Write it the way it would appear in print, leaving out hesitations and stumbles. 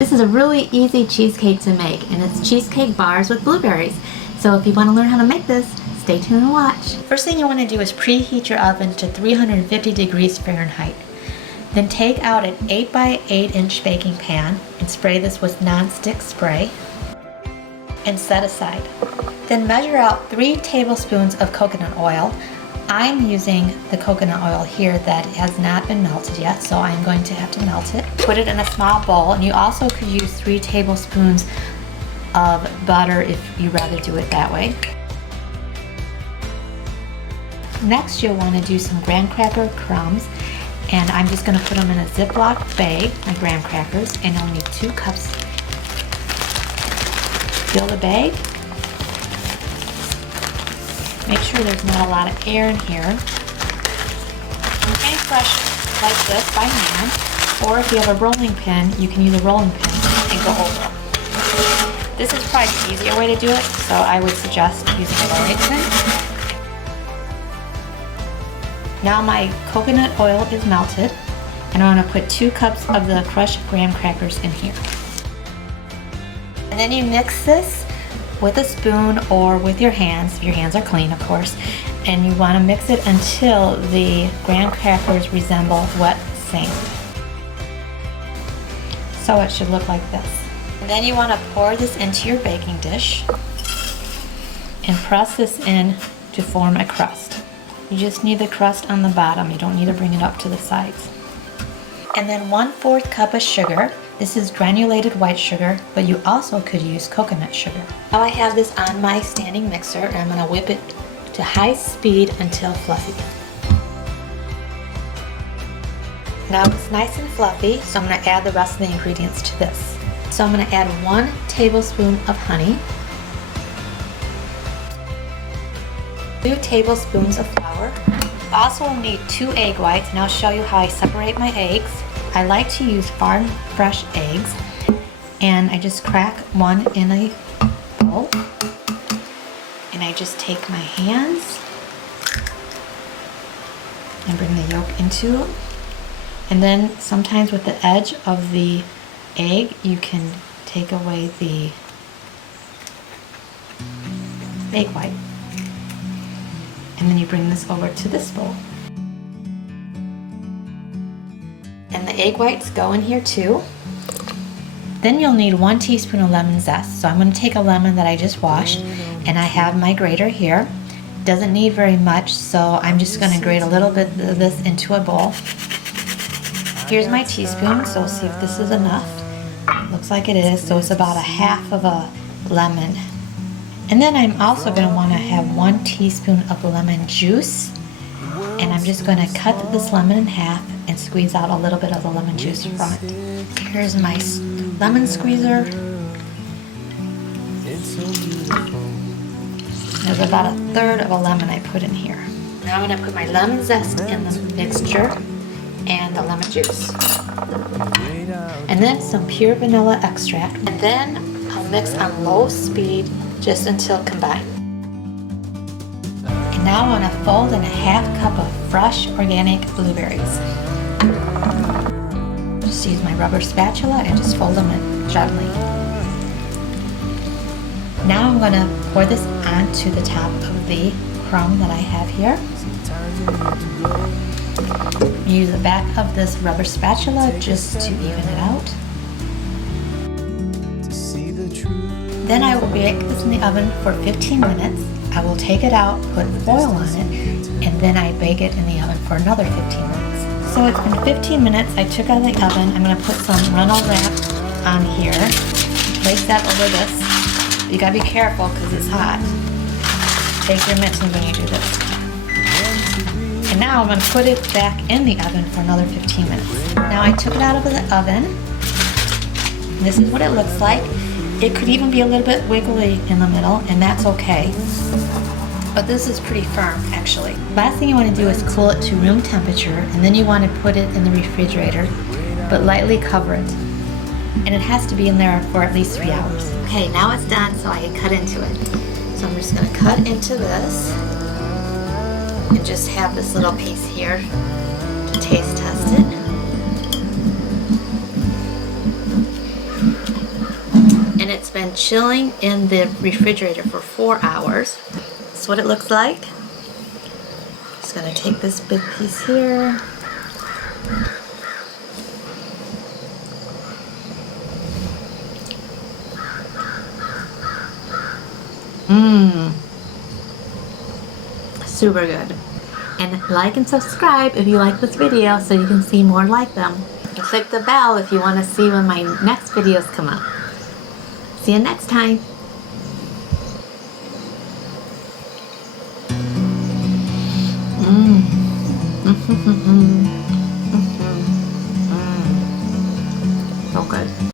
This is a really easy cheesecake to make, and it's cheesecake bars with blueberries. So if you want to learn how to make this, stay tuned and watch. First thing you want to do is preheat your oven to 350 degrees Fahrenheit. Then take out an 8 by 8 inch baking pan and spray this with non-stick spray and set aside. Then measure out 3 tablespoons of coconut oil. I'm using the coconut oil here that has not been melted yet, so I'm going to have to melt it. Put it in a small bowl, and you also could use 3 tablespoons of butter if you rather do it that way. Next, you'll want to do some graham cracker crumbs, and I'm just going to put them in a Ziploc bag, my graham crackers, and you'll need 2 cups. Fill the bag. Make sure there's not a lot of air in here. You can crush like this by hand, or if you have a rolling pin, you can use a rolling pin and go over. This is probably the easier way to do it, so I would suggest using a rolling pin. Now my coconut oil is melted, and I'm going to put 2 cups of the crushed graham crackers in here. And then you mix this with a spoon or with your hands, if your hands are clean of course, and you want to mix it until the graham crackers resemble wet sand. So it should look like this. And then you want to pour this into your baking dish and press this in to form a crust. You just need the crust on the bottom, you don't need to bring it up to the sides. And then 1/4 cup of sugar. This is granulated white sugar, but you also could use coconut sugar. Now I have this on my standing mixer, and I'm going to whip it to high speed until fluffy. Now it's nice and fluffy, so I'm going to add the rest of the ingredients to this. So I'm going to add 1 tablespoon of honey, 2 tablespoons of flour. Also need 2 egg whites, and I'll show you how I separate my eggs. I like to use farm fresh eggs, and I just crack one in a bowl, and I just take my hands and bring the yolk into it. And then sometimes with the edge of the egg, you can take away the egg white. And then you bring this over to this bowl. And the egg whites go in here too. Then you'll need 1 teaspoon of lemon zest. So I'm going to take a lemon that I just washed, and I have my grater here. Doesn't need very much, so I'm just going to grate a little bit of this into a bowl. Here's my teaspoon, so we'll see if this is enough. Looks like it is, so it's about 1/2 of a lemon. And then I'm also going to want to have 1 teaspoon of lemon juice, and I'm just going to cut this lemon in half and squeeze out a little bit of the lemon juice from it. Here's my lemon squeezer. There's about 1/3 of a lemon I put in here. Now I'm going to put my lemon zest in the mixture and the lemon juice. And then some pure vanilla extract. And then I'll mix on low speed just until combined. And now I'm going to fold in 1/2 cup of fresh organic blueberries. Just use my rubber spatula and just fold them in gently. Now I'm going to pour this onto the top of the crumb that I have here. Use the back of this rubber spatula just to even it out. Then I will bake this in the oven for 15 minutes. I will take it out, put foil on it, and then I bake it in the oven for another 15 minutes. So it's been 15 minutes. I took out of the oven. I'm going to put some Reynolds wrap on here. Place that over this. You gotta be careful because it's hot. Take your mittens when you do this. And now I'm going to put it back in the oven for another 15 minutes. Now I took it out of the oven. This is what it looks like. It could even be a little bit wiggly in the middle, and that's okay. But this is pretty firm, actually. Last thing you want to do is cool it to room temperature, and then you want to put it in the refrigerator, but lightly cover it. And it has to be in there for at least 3 hours. Okay, now it's done, so I can cut into it. So I'm just going to cut into this, and just have this little piece here to taste test it. and it's been chilling in the refrigerator for 4 hours. That's what it looks like. Just gonna take this big piece here. Super good. And like and subscribe if you like this video so you can see more like them. And click the bell if you want to see when my next videos come up. See you next time.